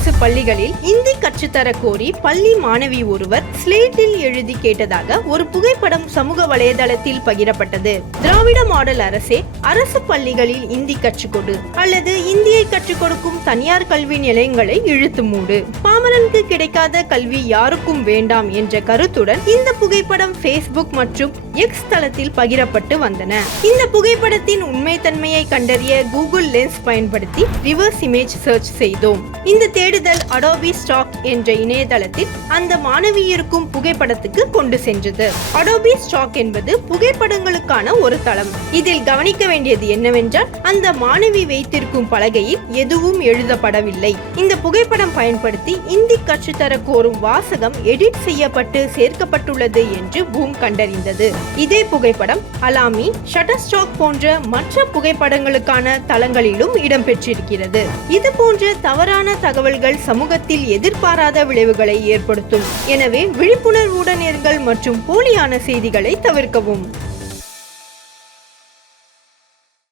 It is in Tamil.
அரசு பள்ளிகளில் இந்தி கற்றுத்தர கோரி பள்ளி மாணவி ஒருவர் ஸ்லேட்டில் எழுதி கேட்டதாக ஒரு புகைப்படம் சமூக வலைதளத்தில் பகிரப்பட்டது. திராவிட மாடல் அரசே அரசு பள்ளிகளில் இந்தி கற்றுக்கொடு அல்லது இந்தியை கற்றுக் கொடுக்கும் தனியார் கல்வி நிலையங்களை இழுத்து மூடு. பாமரனுக்கு கிடைக்காத கல்வி யாருக்கும் வேண்டாம் என்ற கருத்துடன் இந்த புகைப்படம் பேஸ்புக் மற்றும் எக்ஸ் தளத்தில் பகிரப்பட்டு வந்தன. இந்த புகைப்படத்தின் உண்மைத்தன்மையை கண்டறிய கூகுள் லென்ஸ் பயன்படுத்தி ரிவர்ஸ் இமேஜ் சர்ச் செய்தோம். இந்த தேடுதல் அடோபி ஸ்டாக் என்ற இணையதளத்தில் அந்த மாணவி இருக்கும் புகைப்படத்துக்கு கொண்டு சென்றது. அடோபி ஸ்டாக் என்பது புகைப்படங்களுக்கான ஒரு தளம். இதில் கவனிக்க வேண்டியது என்னவென்றால் அந்த மாணவி வைத்திருக்கும் பலகையில் எதுவும் எழுதப்படவில்லை. இந்த புகைப்படம் பயன்படுத்தி இந்தி கற்றுத்தர கோரும் வாசகம் எடிட் செய்யப்பட்டு சேர்க்கப்பட்டுள்ளது என்று பூம் கண்டறிந்தது. இதே புகைப்படம் அலாமி ஷட்டர்ஸ்டாக் போன்ற மற்ற புகைப்படங்களுக்கான தளங்களிலும் இடம்பெற்றிருக்கிறது. இது போன்ற தவறான தகவல்கள் சமூகத்தில் எதிர்பாராத விளைவுகளை ஏற்படுத்தும். எனவே விழிப்புணர்வுடன் இருங்கள் மற்றும் போலியான செய்திகளை தவிர்க்கவும்.